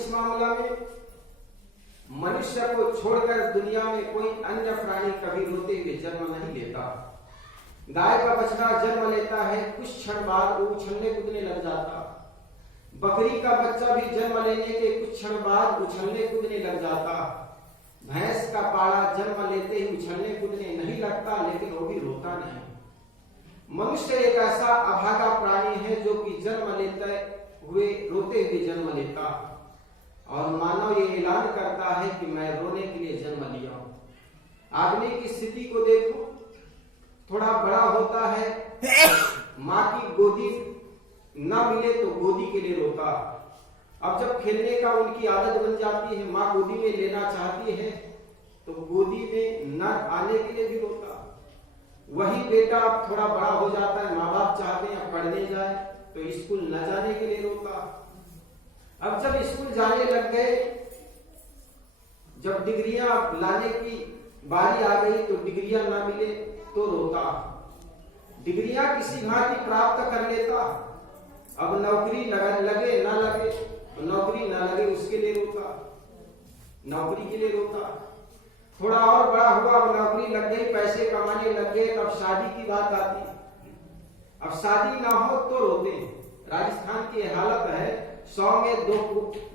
इस मामला में मनुष्य को छोड़कर दुनिया में कोई अन्य प्राणी कभी रोते हुए जन्म नहीं लेता। गाय का बछड़ा जन्म लेता है, कुछ क्षण बाद वो उछलने कूदने लग जाता। बकरी का बच्चा भी जन्म लेने के कुछ क्षण बाद उछलने कूदने लग जाता। भैंस का पाड़ा जन्म लेते ही उछलने कूदने नहीं लगता, लेकिन वो भी रोता नहीं। मनुष्य एक ऐसा अभागा प्राणी है जो कि जन्म लेते हुए रोते हुए जन्म लेता, और मानव ये ऐलान करता है कि मैं रोने के लिए जन्म लिया हूं। आदमी की स्थिति को देखो, थोड़ा बड़ा होता है, माँ की गोदी ना मिले तो गोदी के लिए रोता। अब जब खेलने का उनकी आदत बन जाती है, माँ गोदी में लेना चाहती है तो गोदी में न आने के लिए भी रोता। वही बेटा अब थोड़ा बड़ा हो जाता है, माँ बाप चाहते हैं पढ़ने जाए तो स्कूल न जाने के लिए रोता। अब जब स्कूल जाने लग गए, जब डिग्रियां लाने की बारी आ गई तो डिग्रियां ना मिले तो रोता। डिग्रियां किसी भांति प्राप्त कर लेता, अब नौकरी लगे ना लगे, तो नौकरी ना लगे उसके लिए रोता, नौकरी के लिए रोता। थोड़ा और बड़ा हुआ, अब नौकरी लग गई, पैसे कमाने लग गए, तब शादी की बात आती। अब शादी ना हो तो रोते। राजस्थान की हालत है, 100 में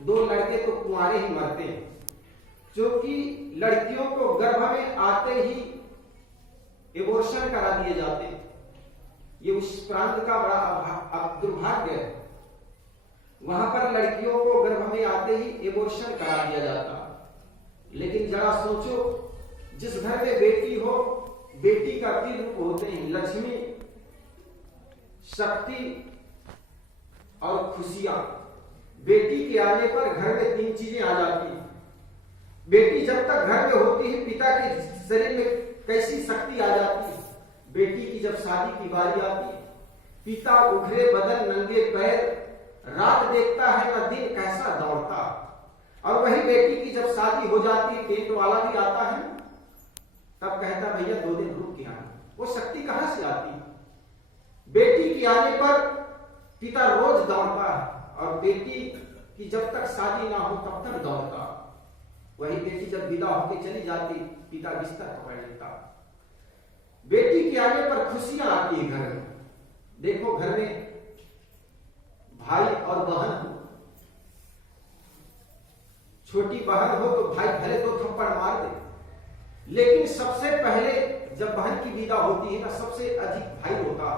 दो लड़के तो कुंवारे ही मरते हैं, क्योंकि लड़कियों को गर्भ में आते ही एबॉर्शन करा दिए जाते। ये उस प्रांत का बड़ा दुर्भाग्य है। वहां पर लड़कियों को गर्भ में आते ही एबॉर्शन करा दिया जाता। लेकिन जरा सोचो, जिस घर में बेटी हो, बेटी का 3 रूप होते हैं, लक्ष्मी, शक्ति और खुशियां। बेटी के आने पर घर में 3 चीजें आ जाती हैं। बेटी जब तक घर में होती है, पिता के शरीर में कैसी शक्ति आ जाती है। बेटी की जब शादी की बारी आती है, पिता उघरे बदन नंगे पैर रात देखता है न दिन कैसा दौड़ता। और वही बेटी की जब शादी हो जाती है, टेंट वाला भी आता है, तब कहता भैया 2 दिन रुक के आना। वो शक्ति कहां से आती? बेटी के आने पर पिता रोज दौड़ता है, और बेटी की जब तक शादी ना हो तब तक दौड़ता। वही बेटी जब विदा होकर चली जाती, पिता बिस्तर पकड़ लेता। बेटी के आने पर खुशियां आती है घर में। देखो, घर में भाई और बहन हो, छोटी बहन हो तो भाई भले 2 थप्पड़ मार दे, लेकिन सबसे पहले जब बहन की विदा होती है ना, सबसे अधिक भाई होता।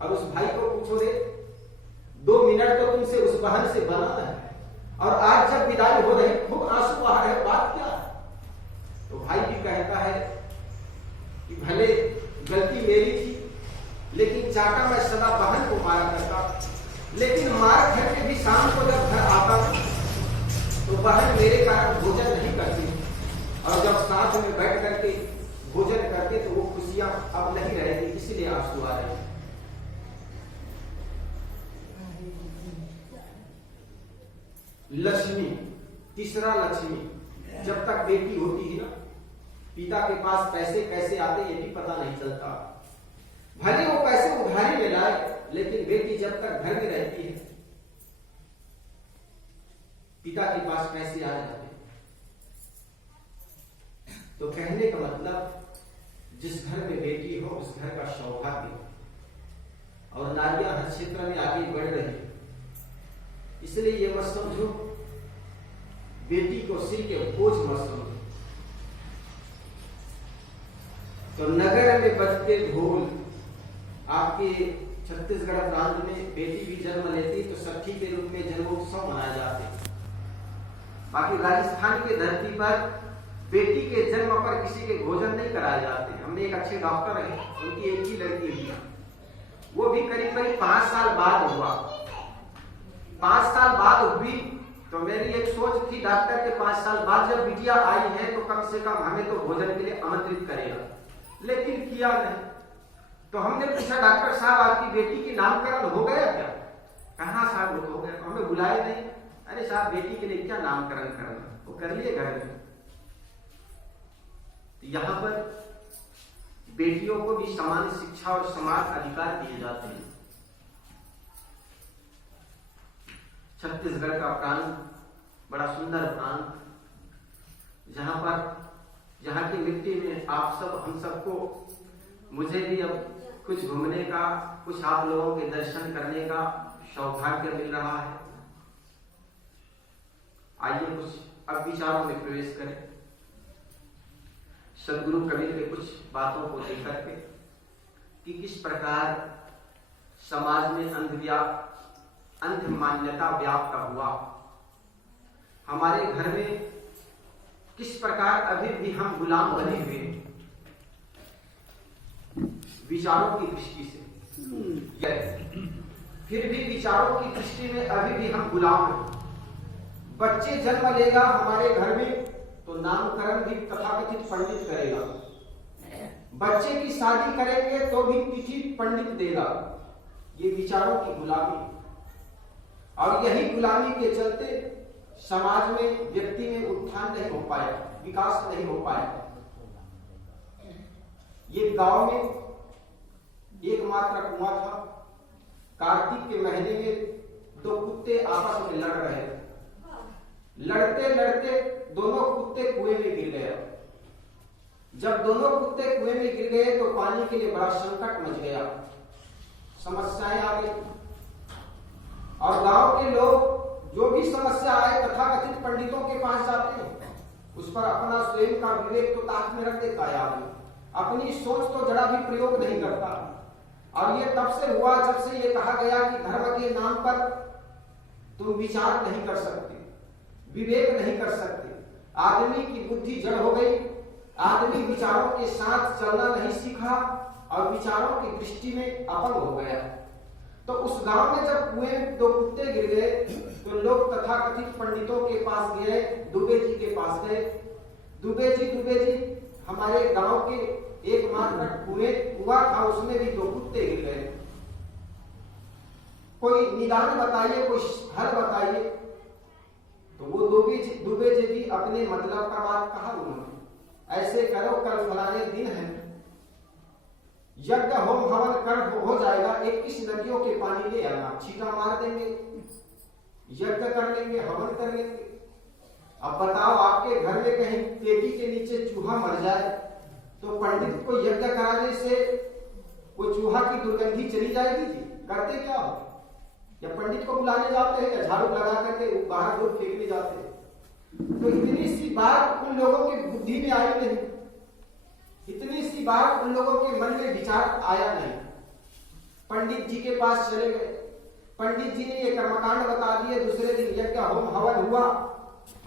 और उस भाई को पूछो रे, 2 मिनट तो तुमसे उस बहन से बना है, और आज जब विदाई हो रही खूब आंसू आ रहे, बात क्या है? तो भाई भी कहता है कि भले गलती मेरी थी, लेकिन चाटा मैं सदा बहन को मारा करता, लेकिन मार घर के भी शाम को जब घर आता तो बहन मेरे कारण भोजन नहीं करती, और जब साथ में बैठ करके भोजन करते तो वो खुशियां अब नहीं रहेगी, इसलिए आंसू आ रहे हैं। लक्ष्मी, तीसरा लक्ष्मी, जब तक बेटी होती है ना, पिता के पास पैसे कैसे आते ये भी पता नहीं चलता। भले वो पैसे उधारी में लाए, लेकिन बेटी जब तक घर में रहती है, पिता के पास पैसे आ जाते। तो कहने का मतलब, जिस घर में बेटी हो उस घर का सौभाग्य। और नारियां हर क्षेत्र में आगे बढ़ रही, इसलिए ये मत समझो बेटी को सिर के बोझ मत समझो। तो नगर में बजते ढोल, आपके छत्तीसगढ़ प्रांत में बेटी भी जन्म लेती तो सखी के रूप में जन्मोत्सव मनाए जाते। बाकी राजस्थान की धरती पर बेटी के जन्म पर किसी के भोजन नहीं कराए जाते। हमने एक अच्छे डॉक्टर है, उनकी एक ही लड़की हुई, वो भी करीब 5 साल बाद हुआ। 5 साल बाद हुई तो मेरी एक सोच थी डॉक्टर के 5 साल बाद जब बिटिया आई है तो कम से कम हमें तो भोजन के लिए आमंत्रित करेगा, लेकिन किया नहीं। तो हमने पूछा डॉक्टर साहब आपकी बेटी की नामकरण हो गया क्या? कहाँ साहब हो गया, तो हमें बुलाए नहीं। अरे साहब बेटी के लिए क्या नामकरण करना, वो कर लिए घर में। तो यहाँ पर बेटियों को भी समान शिक्षा और समान अधिकार दिए जाते हैं। छत्तीसगढ़ का प्रांत बड़ा सुंदर प्रांत, जहाँ की मिट्टी में आप सब हम सबको, मुझे भी अब कुछ घूमने का, कुछ आप लोगों के दर्शन करने का सौभाग्य मिल रहा है। आइए कुछ अब विचारों में प्रवेश करें, सदगुरु कबीर के कुछ बातों को लेकर के कि किस प्रकार समाज में अंध मान्यता व्याप्त हुआ, हमारे घर में किस प्रकार अभी भी हम गुलाम बने हुए विचारों की दृष्टि से, फिर भी विचारों की दृष्टि में अभी भी हम गुलाम हैं। बच्चे जन्म लेगा हमारे घर में तो नामकरण भी तथाकथित पंडित करेगा, बच्चे की शादी करेंगे तो भी तिथि पंडित देगा। ये विचारों की गुलामी, और यही गुलामी के चलते समाज में व्यक्ति में उत्थान नहीं हो पाया, विकास नहीं हो पाया। ये गांव में एकमात्र कुआं था, कार्तिक के महीने में दो कुत्ते आपस में लड़ रहे थे, लड़ते लड़ते दोनों कुत्ते कुएं में गिर गए। जब दोनों कुत्ते कुएं में गिर गए तो पानी के लिए बड़ा संकट मच गया, समस्याएं आ गई, और गांव के लोग जो भी समस्या आए तथाकथित पंडितों के पास जाते हैं, उस पर अपना स्वयं का विवेक तो ताक में रख देता है आदमी, अपनी सोच तो जरा भी प्रयोग नहीं करता। और ये तब से हुआ जब से ये कहा गया कि धर्म के नाम पर तुम विचार नहीं कर सकते, विवेक नहीं कर सकते। आदमी की बुद्धि जड़ हो गई, आदमी विचारों के साथ चलना नहीं सीखा और विचारों की दृष्टि में अपंग हो गया। तो उस गांव में जब कुएं में दो कुत्ते गिर गए तो लोग तथाकथित पंडितों के पास गए, दुबे जी के पास गए। दुबे जी हमारे गांव के एकमात्र कुआं था, उसमें भी दो कुत्ते गिर गए, कोई निदान बताइए, कोई हल बताइए। तो वो दुबे जी भी अपने मतलब का बात कहा उन्होंने, ऐसे करो कल फलाने दिन है, यज्ञ होम हवन कर हो जाएगा, 21 नदियों के पानी ले आना, छींटा मार देंगे, यज्ञ कर लेंगे, हवन कर लेंगे। अब बताओ आपके घर में कहीं पेटी के नीचे चूहा मर जाए तो पंडित को यज्ञ कराने से वो चूहा की दुर्गंधी चली जाएगी जी? करते क्या हो? या पंडित को बुलाने जाते हैं या झाड़ू लगा करके बाहर दूर फेंकने जाते हैं। तो इतनी सी बात उन लोगों की बुद्धि में आई नहीं, इतनी सी बात उन लोगों के मन में विचार आया नहीं। पंडित जी के पास चले गए, पंडित जी ने ये कर्मकांड बता दिए। दूसरे दिन यज्ञ होम हवन हुआ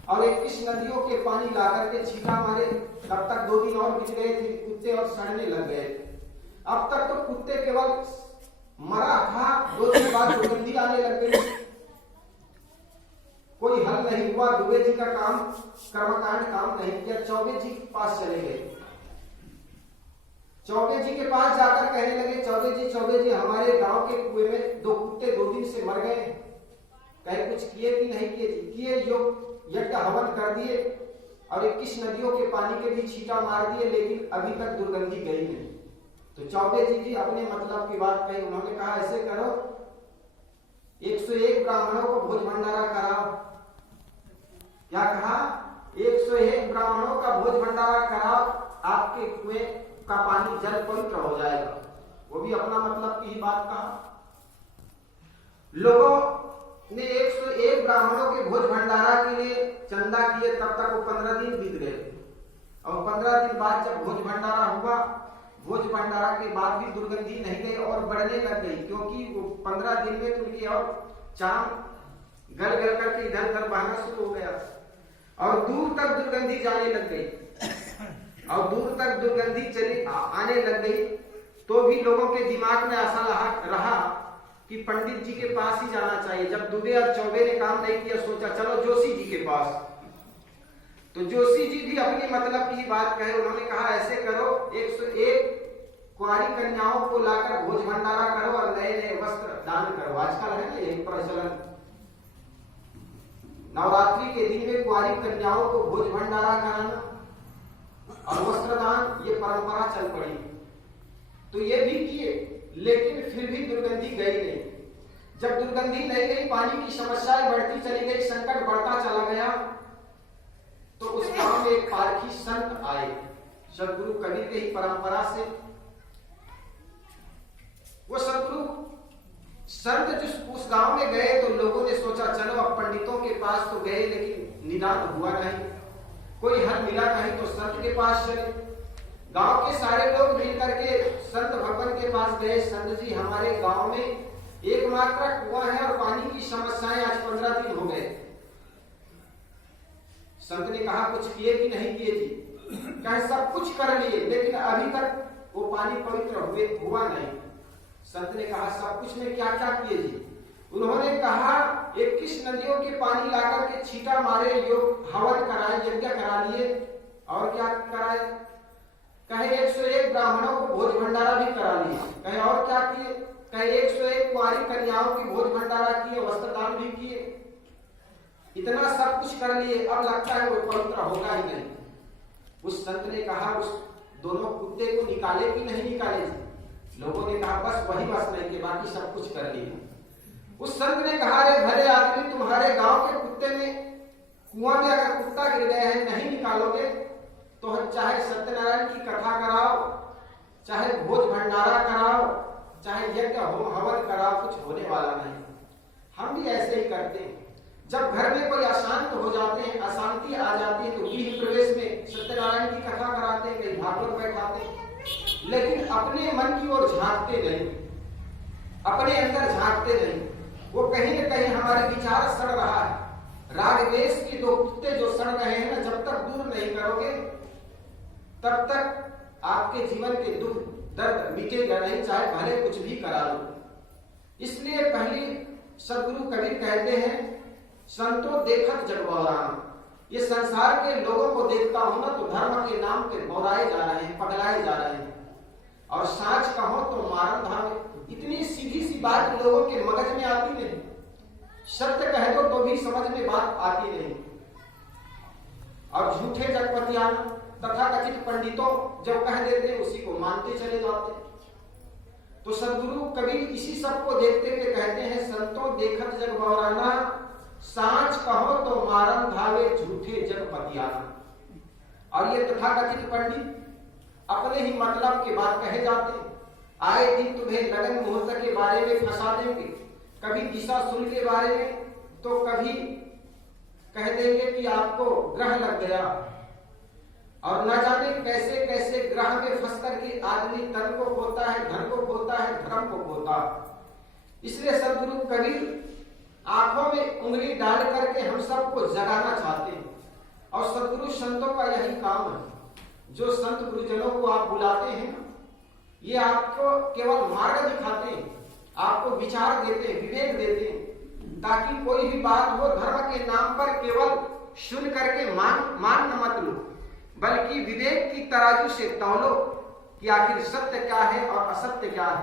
और 21 नदियों के पानी ला करके छींटा मारे। तब तक 2 दिन और बीत गए थे, कुत्ते और सड़ने लग गए। अब तक तो कुत्ते केवल मरा था, 2 दिन बाद दुर्गंधी आने लग गई, कोई हल नहीं हुआ। दुबे जी का कर्मकांड काम नहीं किया। चौबे जी के पास चले गए, चौबे जी के पास जाकर कहने लगे, चौबे जी हमारे गांव के कुएं में 2 कुत्ते 2 दिन से मर गए। कहे कुछ किए कि नहीं किए? किए, यज्ञ हवन कर दिए और 21 नदियों के पानी के भी छींटा मार दिए, लेकिन अभी तक दुर्गंधी गई नहीं। तो चौबे जी भी अपने मतलब की बात कही। उन्होंने कहा ऐसे करो, 101 ब्राह्मणों को भोज भंडारा कराओ। क्या कहा? 101 ब्राह्मणों का भोज भंडारा कराओ, आपके कुएं का पानी जल पवित्र हो जाएगा। वो भी अपना मतलब की ही बात कहा। लोगों ने 101 ब्राह्मणों के भोज भंडारा के लिए चंदा किए, तब तक वो 15 दिन बीत गए। और 15 दिन बाद जब भोज भंडारा हुआ, भोज भंडारा के बाद भी दुर्गंधी नहीं गई और बढ़ने लग गई, क्योंकि वो 15 दिन में तो उनकी और चाम गल गल करके इधर उधर बहना शुरू हो गया और दूर तक दुर्गंधी जाने लग गई। और दूर तक दुर्गंधी चली आने लग गई तो भी लोगों के दिमाग में ऐसा रहा कि पंडित जी के पास ही जाना चाहिए। जब दुबे और चौबे ने काम नहीं किया, सोचा चलो जोशी जी के पास। तो जोशी जी भी अपनी मतलब की बात कहे। उन्होंने कहा ऐसे करो, 101 कुंवारी कन्याओं को लाकर भोज भंडारा करो और नए नए वस्त्र दान करो। आजकल है ना यही प्रचलन, नवरात्रि के दिन में कुंवारी कन्याओं को भोज भंडारा कराना और वस्त्रदान, ये परंपरा चल पड़ी। तो ये भी किए, लेकिन फिर भी दुर्गंधी गई नहीं। जब दुर्गंधी नहीं गई, पानी की समस्याएं बढ़ती चली गई, संकट बढ़ता चला गया, तो उस गांव में एक पारखी संत आए। सदगुरु कबीर के ही परंपरा से वो सदगुरु संत जिस उस गांव में गए, तो लोगों ने सोचा चलो अब पंडितों के पास तो गए, लेकिन निदान हुआ नहीं, कोई हल मिला नहीं, तो संत के पास चले। गांव के सारे लोग मिल करके संत भगवान के पास गए। संत जी, हमारे गांव में एकमात्र कुआं है और पानी की समस्याएं आज 15 दिन हो गए। संत ने कहा कुछ किए कि नहीं किए जी? कहे सब कुछ कर लिए, लेकिन अभी तक वो पानी पवित्र हुआ नहीं। संत ने कहा सब कुछ में क्या क्या किए जी? उन्होंने कहा 21 नदियों के पानी लाकर के छींटा मारे, योग हवन कराए, यज्ञ करा लिए, और क्या कराए? कहे 101 ब्राह्मणों को भोज भंडारा भी करा लिए। कहे और क्या किए? कहे 101 कुंवारी कन्याओं की भोज भंडारा किए, वस्त्र दान भी किए। इतना सब कुछ कर लिए, अब लगता है वो पवित्र होगा ही नहीं। उस संत ने कहा उस दोनों कुत्ते को निकाले कि नहीं निकाले जी? लोगों ने कहा बस वही बस नहीं के बाकी सब कुछ कर लिए। उस संत ने कहा अरे भले आदमी, तुम्हारे गांव के कुत्ते में कुआं में अगर कुत्ता गिर गया है, नहीं निकालोगे तो चाहे सत्यनारायण की कथा कराओ, चाहे भोज भंडारा कराओ, चाहे यज्ञ होम हवन कराओ, कुछ होने वाला नहीं। हम भी ऐसे ही करते हैं। जब घर में कोई अशांत हो जाते हैं, अशांति आ जाती है, तो गृह प्रवेश में सत्यनारायण की कथा कराते हैं, कहीं भागवत बैठाते हैं, लेकिन अपने मन की ओर झांकते नहीं, अपने अंदर झांकते नहीं। वो कहीं न कहीं हमारे विचार सड़ रहा है। राग द्वेष के दो कुत्ते जो सड़ रहे हैं ना, जब तक दूर नहीं करोगे तब तक आपके जीवन के दुख दर्द मिटेगा नहीं, चाहे भले कुछ भी करा लो। इसलिए पहली सदगुरु कबीर कहते हैं संतो देखत जग बौरान। ये संसार के लोगों को देखता हूं ना, तो धर्म के नाम पे बौराए जा रहे हैं, पगलाए जा रहे हैं। और साच कहो तो मारन धावे। इतनी सीधी सी बात लोगों के मगज में आती नहीं। सत्य कह दो तो भी समझ में बात आती नहीं। और झूठे जगपतियान तथा कथित पंडितों जब कह देते उसी को मानते चले जाते। तो सदगुरु कबीर इसी सब को देखते हुए कहते हैं संतो देखत जग बौराना, सांच कहो तो मारन धावे झूठे जगपतियाना। और ये तथाकथित पंडित अपने ही मतलब के बात कहे जाते हैं। आए दिन तुम्हें लगन मुहूर्त के बारे में फंसा देंगे, कभी दिशा शुल्क के बारे में, तो कभी कह देंगे कि आपको ग्रह लग गया। और न जाने कैसे कैसे ग्रह में फंस करके आदमी तन को खोता है, धन को खोता है, धर्म को खोता। इसलिए सदगुरु कबीर आंखों में उंगली डाल करके हम सबको जगाना चाहते हैं। और सदगुरु संतों का यही काम है। जो संत गुरुजनों को आप बुलाते हैं, ये आपको केवल मार्ग दिखाते हैं, आपको विचार देते हैं, विवेक देते हैं, ताकि कोई भी बात हो धर्म के नाम पर केवल सुन करके मान मत लो, बल्कि विवेक की तराजू से तौलो कि आखिर सत्य क्या है और असत्य क्या है।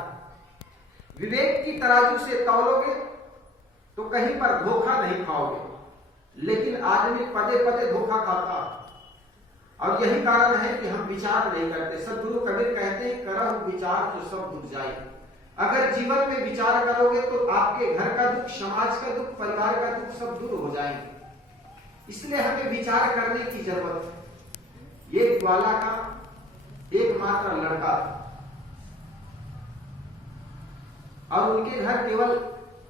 विवेक की तराजू से तौलोगे तो कहीं पर धोखा नहीं खाओगे, लेकिन आदमी पदे पदे धोखा खाता। और यही कारण है कि हम विचार नहीं करते। सदगुरु कबीर कहते हैं करहु विचार तो सब दूर जाए। अगर जीवन में विचार करोगे तो आपके घर का दुख, समाज का दुख, परिवार का दुख सब दूर हो जाएंगे। इसलिए हमें विचार करने की जरूरत है। ये ग्वाला का एकमात्र लड़का था और उनके घर केवल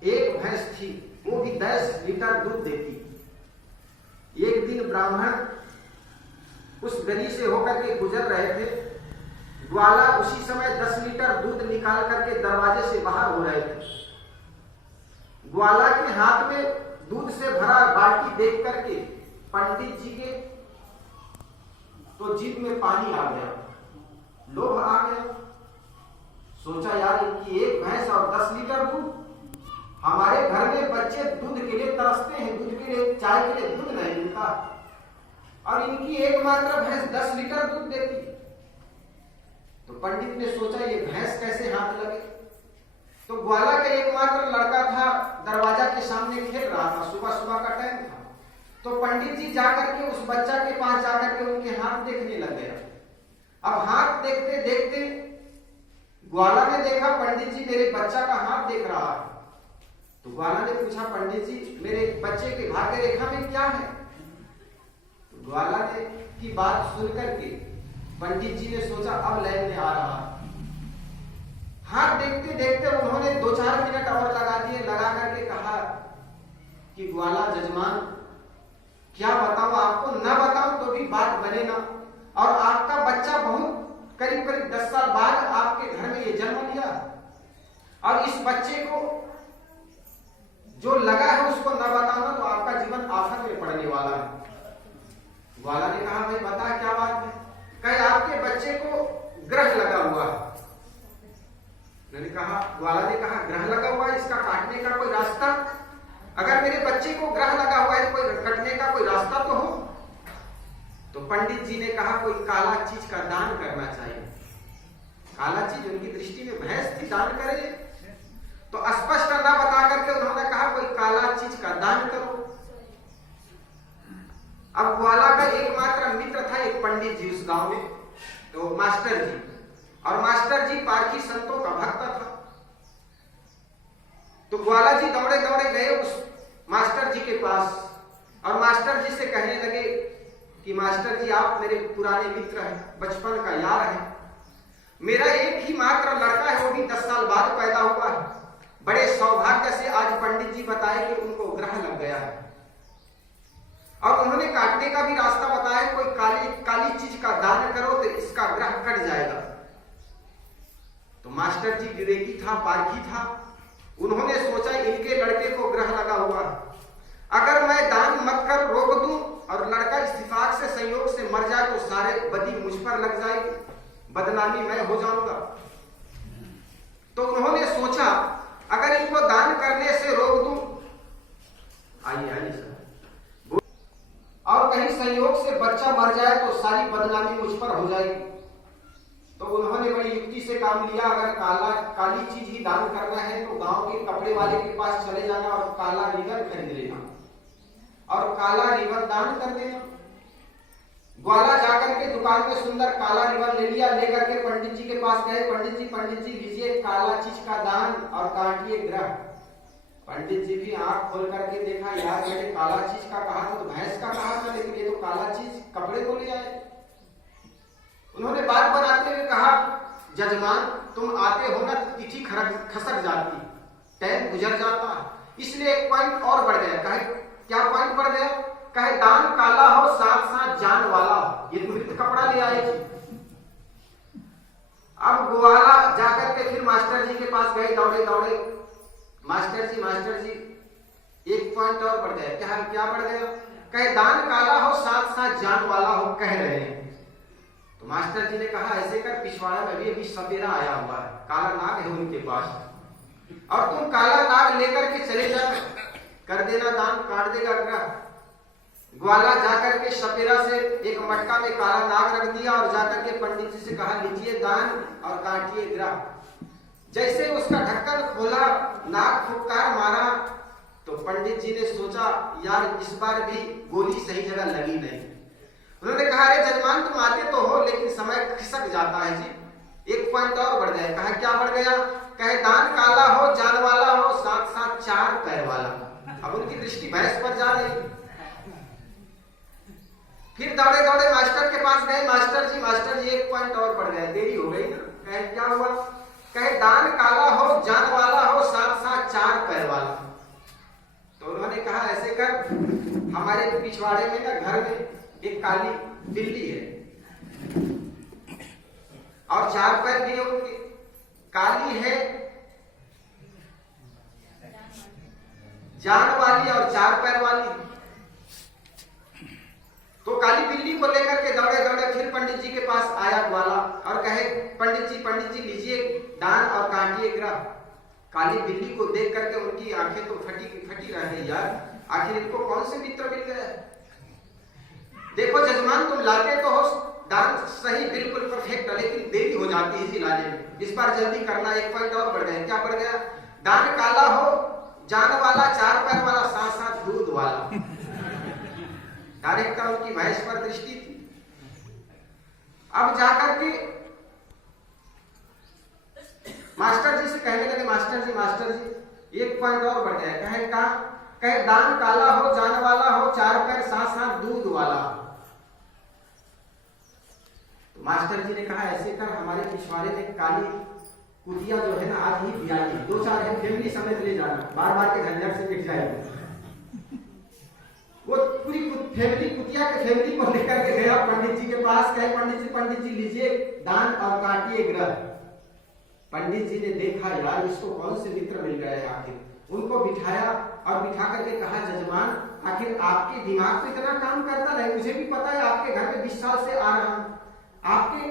एक भैंस थी, वो भी 10 लीटर दूध देती। एक दिन ब्राह्मण उस गली से होकर के गुजर रहे थे। ग्वाला उसी समय 10 लीटर दूध निकाल करके दरवाजे से बाहर हो रहे थे। ग्वाला के हाथ में दूध से भरा बाल्टी देख करके पंडित जी के तो जीभ में पानी आ गया, लोभ आ गया। सोचा यार इनकी एक भैंस और 10 लीटर दूध, हमारे घर में बच्चे दूध के लिए तरसते हैं, दूध के लिए, चाय के लिए दूध नहीं मिलता, और इनकी एकमात्र भैंस 10 लीटर दूध देती। तो पंडित ने सोचा ये भैंस कैसे हाथ लगे। तो ग्वाला का एकमात्र लड़का था, दरवाजा के सामने खेल रहा था, सुबह सुबह का टाइम था। तो पंडित जी जाकर के उस बच्चा के पास जाकर के उनके हाथ देखने लग गया। अब हाथ देखते देखते ग्वाला ने देखा पंडित जी मेरे बच्चा का हाथ देख रहा है। तो ग्वाला ने पूछा, पंडित जी मेरे बच्चे के भाग्य रेखा में क्या है? तो ग्वाला ने की बात सुनकर के पंडित जी ने सोचा अब लाइन में आ रहा। हाथ देखते देखते उन्होंने 2-4 मिनट और लगा दिए। लगा करके कहा कि ग्वाला जजमान, क्या बताऊं आपको, न बताऊं तो भी बात बने ना। और आपका बच्चा बहुत करीब 10 साल बाद आपके घर में ये जन्म लिया, और इस बच्चे को जो लगा है उसको न बताऊंगा तो आपका जीवन आफत में पड़ने वाला है। ग्वाला ने कहा, भाई बता क्या बात है? कहे आपके बच्चे को ग्रह लगा हुआ है। मैंने कहा, ग्वाला ने कहा, ग्रह लगा हुआ है, इसका काटने का कोई रास्ता? अगर मेरे बच्चे को ग्रह लगा हुआ है तो कोई कटने का कोई रास्ता तो हो। तो पंडित जी ने कहा, कोई काला चीज का दान करना चाहिए। काला चीज उनकी दृष्टि में भैंस थी, दान करे। तो स्पष्ट न बता करके उन्होंने कहा, कोई काला चीज का दान करो। अब ग्वाला का एकमात्र मित्र था एक पंडित जी उस गांव में, तो मास्टर जी, और मास्टर जी पारखी संतों का भक्त था। तो ग्वाला जी दौड़े दौड़े गए उस मास्टर जी के पास, और मास्टर जी से कहने लगे कि मास्टर जी आप मेरे पुराने मित्र हैं, बचपन का यार है। मेरा एक ही मात्र लड़का है, वो भी 10 साल बाद पैदा हुआ है। बड़े सौभाग्य से आज पंडित जी बताए कि उनको ग्रह लग गया है, और उन्होंने काटने का भी रास्ता बताया, कोई काली चीज का दान करो तो इसका ग्रह कट जाएगा। तो मास्टर जी विवेकी था, पारखी था। उन्होंने सोचा इनके लड़के को ग्रह लगा हुआ, अगर मैं दान मत कर रोक दूं और लड़का इत्तेफाक से संयोग से मर जाए तो सारे बदी मुझ पर लग जाएगी, बदनामी मैं हो जाऊंगा। तो उन्होंने सोचा अगर इनको दान करने से रोक दूं, आइए सर, और कहीं संयोग से बच्चा मर जाए तो सारी बदनामी मुझ पर हो जाएगी। तो उन्होंने बड़ी युक्ति से काम लिया, अगर काली चीज ही दान करना है तो गांव के कपड़े वाले के पास चले जाना और काला रिबन खरीद लेना और काला रिबन दान कर देना। ग्वाला जाकर के दुकान में सुंदर काला रिबन ले लिया, लेकर के पंडित जी के पास गए। पंडित जी लीजिए काला चीज का दान और काटिए ग्रह। पंडित जी भी आंख खोल करके देखा, यार मैंने काला चीज का कहा था तो भैंस का कहा था, लेकिन ये तो काला चीज कपड़े को ले आए। उन्होंने बात बनाते हुए कहा, जजमान तुम आते हो ना तो तिथि खसक जाती, टाइम गुजर जाता, इसलिए एक पॉइंट और बढ़ गया। कहे क्या पॉइंट बढ़ गया? कहे दान काला हो साथ साथ जान वाला हो, ये मृत कपड़ा ले आए थी। अब ग्वाला जाकर के फिर मास्टर जी के पास गए दौड़े दौड़े, मास्टर जी एक पॉइंट और बढ़ गया। क्या बढ़ गया? कहे दान काला हो साथ साथ जान वाला हो कह रहे हैं। तो मास्टर जी ने कहा, ऐसे कर पिछवाड़ा में भी अभी सपेरा आया हुआ है, काला नाग है उनके पास, और तुम काला नाग लेकर के चले जाओ, कर देना दान, काट देगा ग्रह। ग्वाला जाकर के सपेरा से एक मटका में काला नाग रख दिया और जाकर के पंडित जी से कहा, लीजिए दान और काटिए ग्रह। जैसे उसका ढक्कन खोला, नाग फुफकार मारा, तो पंडित जी ने सोचा यार इस बार भी गोली सही जगह लगी नहीं। उन्होंने कहा, अरे जजमान तुम आते तो हो लेकिन समय खिसक जाता है जी। एक पॉइंट और बढ़ गया। कहा क्या बढ़ गया? कहे दान काला हो जान वाला हो साथ साथ 4 पैर वाला। अब उनकी दृष्टि भैंस पर जा रही। फिर दौड़े दौड़े मास्टर के पास गए, मास्टर जी एक पॉइंट और बढ़ गया, देरी हो गई ना। कहे क्या हुआ? कहे दान काला हो जान वाला हो साथ साथ 4 पैर वाला। तो उन्होंने कहा, ऐसे कर, हमारे पिछवाड़े में ना घर में एक काली बिल्ली है और 4 पैर भी है उनके, काली है, जान वाली और 4 पैर वाली। तो काली बिल्ली को लेकर के दौड़े दौड़े फिर पंडित जी के पास आया ग्वाला और कहे, पंडित जी लीजिए दान और काटिए ग्रह। काली बिल्ली को देख करके उनकी आंखें तो फटी रही, यार आखिर इनको कौन से मित्र मिल गए? देखो जजमान तुम लाते तो हो दान सही बिल्कुल परफेक्ट, लेकिन देरी हो जाती है इसी लाने में, इस बार जल्दी करना। एक पॉइंट और बढ़ गया। क्या बढ़ गया? दान काला हो जान वाला 4 पैर वाला साथ साथ दूध वाला। डायरेक्ट उनकी भैंस पर दृष्टि थी। अब जाकर के मास्टर जी से कहने लगे, मास्टर जी एक पॉइंट और बढ़ जाए, कहे दान काला हो, जान वाला हो, चार पैर साथ साथ दूध वाला। तो मास्टर जी ने कहा ऐसे कर, हमारे पिछवाड़े में काली कुतिया जो है ना आज ही ब्याई, 2-4 है फैमिली समेत ले जाना, बार के झंझट से मिट जाएगी। वो पूरी फैमिली कुतिया के फैमिली को लेकर के गया पंडित जी के पास, कहे पंडित जी लीजिए दान और काटिए ग्रह। पंडित जी ने देखा यार इसको कौन से मित्र मिल गए आखिर, उनको बिठाया और बिठा करके कहा जजमान आखिर आपके दिमाग पे इतना काम करता नहीं, मुझे भी पता है आपके घर में 20 साल से आ रहा हूं, आपके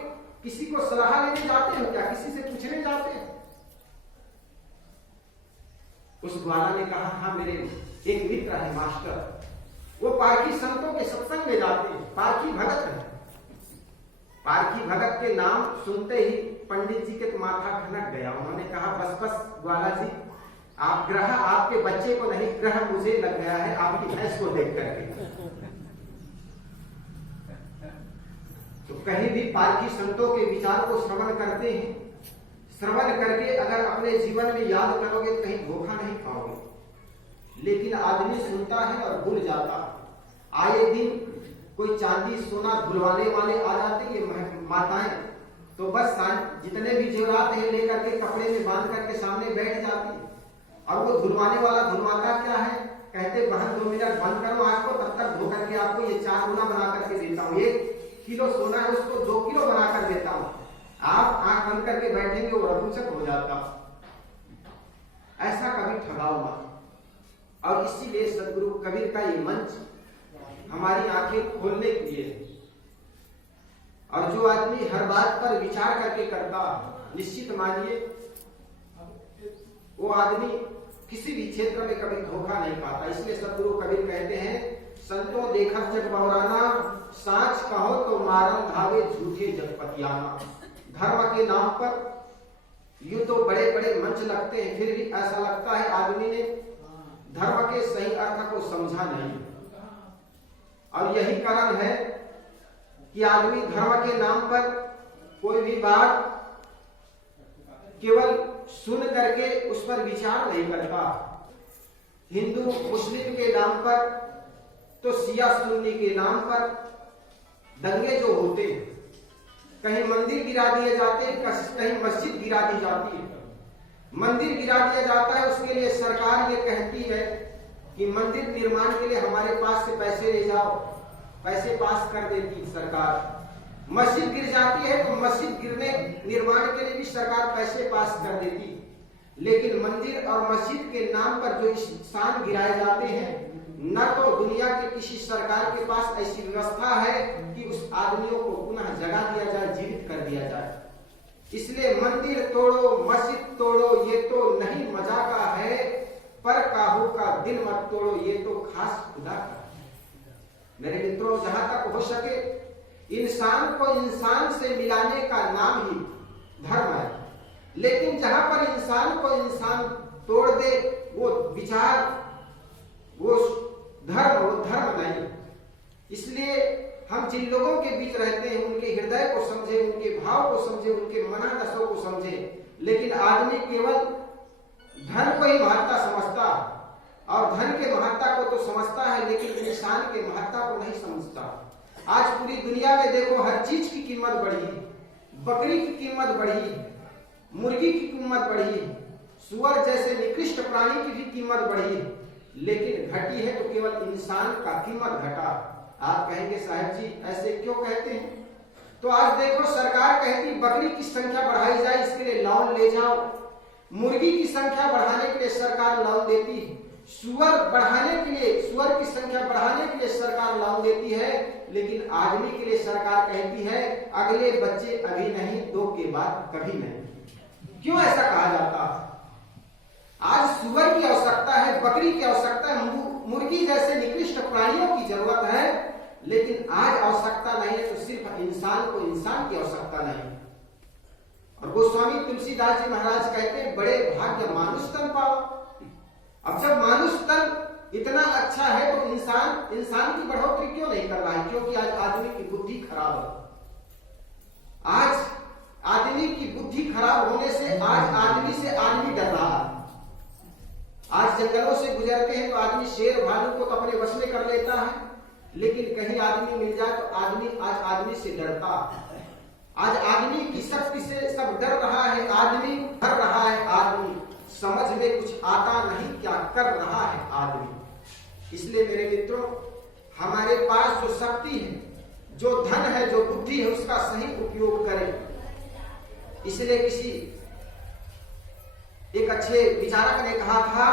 किसी को सलाह लेने जाते हो क्या, किसी से पूछने जाते हैं? उस ग्वाला ने कहा हाँ मेरे एक मित्र है मास्टर, वो पारखी संतों के सत्संग में जाते हैं, पारखी भगत है। पारखी भगत के नाम सुनते ही पंडित जी के तो माथा खनक गया। उन्होंने कहा बस ग्वाला जी, आप ग्रह आपके बच्चे को नहीं, ग्रह मुझे लग गया है आपकी भैंस को देख करके। तो कहीं भी पारखी संतों के विचार को श्रवण करते हैं, श्रवण करके अगर अपने जीवन में याद करोगे तो कहीं धोखा नहीं खाओगे। लेकिन आदमी सुनता है और भूल जाता। आए दिन कोई चांदी सोना धुलवाने वाले आ जाते ये माताएं, तो बस जितने भी जेवरात है लेकर के कपड़े में बांध करके सामने बैठ जाती। और वो धुलवाने वाला धुलवाता क्या है, कहते बहन 2 मिनट बंद करो आग को, तब तक धो करके आपको ये 4 गुना बना करके देता हूँ, 1 किलो सोना है उसको 2 किलो बना कर देता हूँ। आप आंख बंद करके बैठेंगे वो रघुचक हो जाता। ऐसा कभी ठगाओ मत। और इसीलिए सदगुरु कबीर का ये मंच हमारी आंखें खोलने के लिए। और जो आदमी हर बात पर विचार करके करता, निश्चित मानिए वो आदमी किसी भी क्षेत्र में कभी धोखा नहीं पाता। इसलिए सदगुरु कबीर कहते हैं संतों देखा जग बौराना, साच कहो तो मारन धावे झूठे जगपतियाना। धर्म के नाम पर यूं तो बड़े बड़े मंच लगते हैं, फिर भी ऐसा लगता है आदमी ने धर्म के सही अर्थ को समझा नहीं। और यही कारण है कि आदमी धर्म के नाम पर कोई भी बात केवल सुन करके उस पर विचार नहीं करता। हिंदू मुस्लिम के नाम पर तो शिया सुन्नी के नाम पर दंगे जो होते, कहीं मंदिर गिरा दिए जाते, कहीं मस्जिद गिरा दी जाती है। मंदिर गिरा दिया जाता है, उसके लिए सरकार ये कहती है कि मंदिर निर्माण के लिए हमारे पास से पैसे ले जाओ, पैसे पास कर देती सरकार। मस्जिद गिर जाती है तो मस्जिद गिरने निर्माण के लिए भी सरकार पैसे पास कर देती। लेकिन मंदिर और मस्जिद के नाम पर जो इंसान गिराए जाते हैं, न तो दुनिया के किसी सरकार के पास ऐसी व्यवस्था है कि उस आदमियों को पुनः जगा दिया जाए, जीवित कर दिया जाए। इसलिए मंदिर तोड़ो, मस्जिद तोड़ो, ये तो नहीं मजा का है, पर काहू का दिल मत तोड़ो, ये तो खास खुदा का। मेरे मित्रों, जहां तक हो सके इंसान को इंसान से मिलाने का नाम ही धर्म है। लेकिन जहां पर इंसान को इंसान तोड़ दे वो विचार, वो धर्म नहीं। इसलिए हम जिन लोगों के बीच रहते हैं उनके हृदय को समझे, उनके भाव को समझे, उनके मनोदशा को समझे। लेकिन आदमी केवल धन को ही महत्ता समझता, और धन के महत्ता को तो समझता है लेकिन इंसान के महत्ता को नहीं समझता। आज पूरी दुनिया में देखो हर चीज की कीमत बढ़ी, बकरी की कीमत बढ़ी, मुर्गी की कीमत बढ़ी, सुअर जैसे निकृष्ट प्राणी की भी कीमत बढ़ी, लेकिन घटी है तो केवल इंसान का कीमत घटा। आप कहेंगे साहब जी ऐसे क्यों कहते हैं? तो आज देखो सरकार कहती बकरी की संख्या बढ़ाई जाए, इसके लिए लोन ले जाओ। मुर्गी की संख्या बढ़ाने के लिए सरकार लोन देती है, सुअर बढ़ाने के लिए, सुअर की संख्या बढ़ाने के लिए सरकार लोन देती है। लेकिन आदमी के लिए सरकार कहती है अगले बच्चे अभी नहीं, 2 के बाद कभी नहीं। क्यों ऐसा कहा जाता? आज सुअर की आवश्यकता है, बकरी की आवश्यकता है, मुर्गी जैसे निकृष्ट प्राणियों की जरूरत है, लेकिन आज आवश्यकता नहीं है तो सिर्फ इंसान को इंसान की आवश्यकता नहीं। और गोस्वामी तुलसीदास जी महाराज कहते हैं बड़े भाग्य मानुष तन पाओ। अब जब मानुष तन इतना अच्छा है तो इंसान की बढ़ोतरी क्यों नहीं कर रहा है? क्योंकि आज आदमी की बुद्धि खराब है। आज आदमी की बुद्धि खराब होने से आज आदमी से आदमी डर रहा है। जंगलों से गुजरते हैं तो आदमी शेर भालू को तो अपने वश में कर लेता है, लेकिन कहीं आदमी मिल जाए तो आज आदमी से डरता है। आज आदमी की शक्ति से सब डर रहा है, आदमी डर रहा है, आदमी समझ में कुछ आता नहीं क्या कर रहा है आदमी। इसलिए मेरे मित्रों, हमारे पास जो शक्ति है, जो धन है, जो बुद्धि है, उसका सही उपयोग करें। इसलिए किसी एक अच्छे विचारक ने कहा था,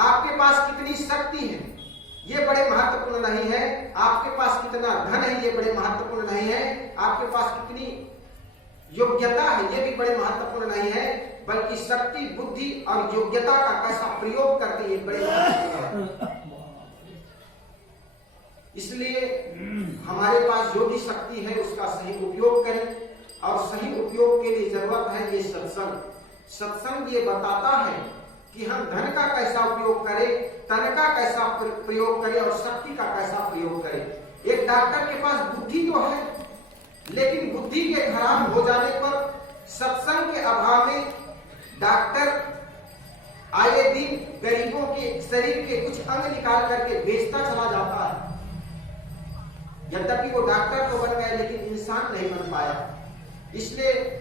आपके पास कितनी शक्ति है ये बड़े महत्वपूर्ण नहीं है, आपके पास कितना धन है ये बड़े महत्वपूर्ण नहीं है, आपके पास कितनी योग्यता है ये भी बड़े महत्वपूर्ण नहीं है, बल्कि शक्ति, बुद्धि और योग्यता का कैसा प्रयोग करते हैं बड़े महत्वपूर्ण है। इसलिए हमारे पास जो भी शक्ति है उसका सही उपयोग करें, और सही उपयोग के लिए जरूरत है ये सत्संग। सत्संग ये बताता है कि हम धन का कैसा उपयोग करें, तन का कैसा प्रयोग करें और शक्ति का कैसा प्रयोग करें। एक डॉक्टर के पास बुद्धि तो है, लेकिन बुद्धि के खराब हो जाने पर सत्संग के अभाव में डॉक्टर आए दिन गरीबों के शरीर के कुछ अंग निकाल करके बेचता चला जाता है। यद्यपि वो डॉक्टर तो बन गए लेकिन इंसान नहीं बन पाया। इसलिए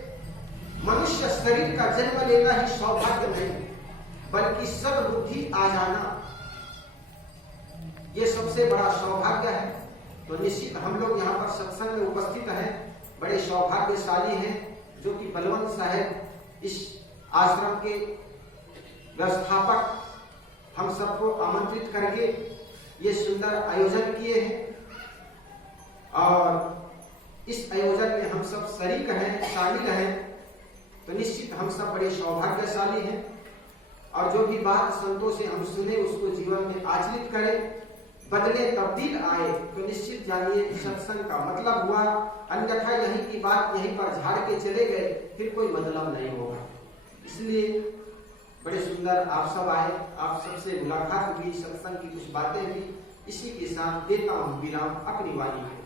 मनुष्य शरीर का जन्म लेना ही सौभाग्य नहीं, बल्कि सद्बुद्धि आ जाना ये सबसे बड़ा सौभाग्य है। तो निश्चित हम लोग यहाँ पर सत्संग में उपस्थित हैं, बड़े सौभाग्यशाली हैं, जो कि बलवंत साहब इस आश्रम के व्यवस्थापक हम सबको आमंत्रित करके ये सुंदर आयोजन किए हैं, और इस आयोजन में हम सब शरीक हैं, शामिल हैं। तो निश्चित हम सब बड़े सौभाग्यशाली हैं, और जो भी बात संतों से हम सुने उसको जीवन में आचरित करें, बदले तब्दील आए। तो निश्चित जानिए सत्संग का मतलब हुआ, अन्यथा यहीं की बात यहीं पर झाड़ के चले गए फिर कोई मतलब नहीं होगा। इसलिए बड़े सुंदर आप सब आए, आप सबसे मुलाकात हुई, सत्संग की कुछ बातें हुई। इसी के साथ देता हूँ विराम अपनी वाणी में।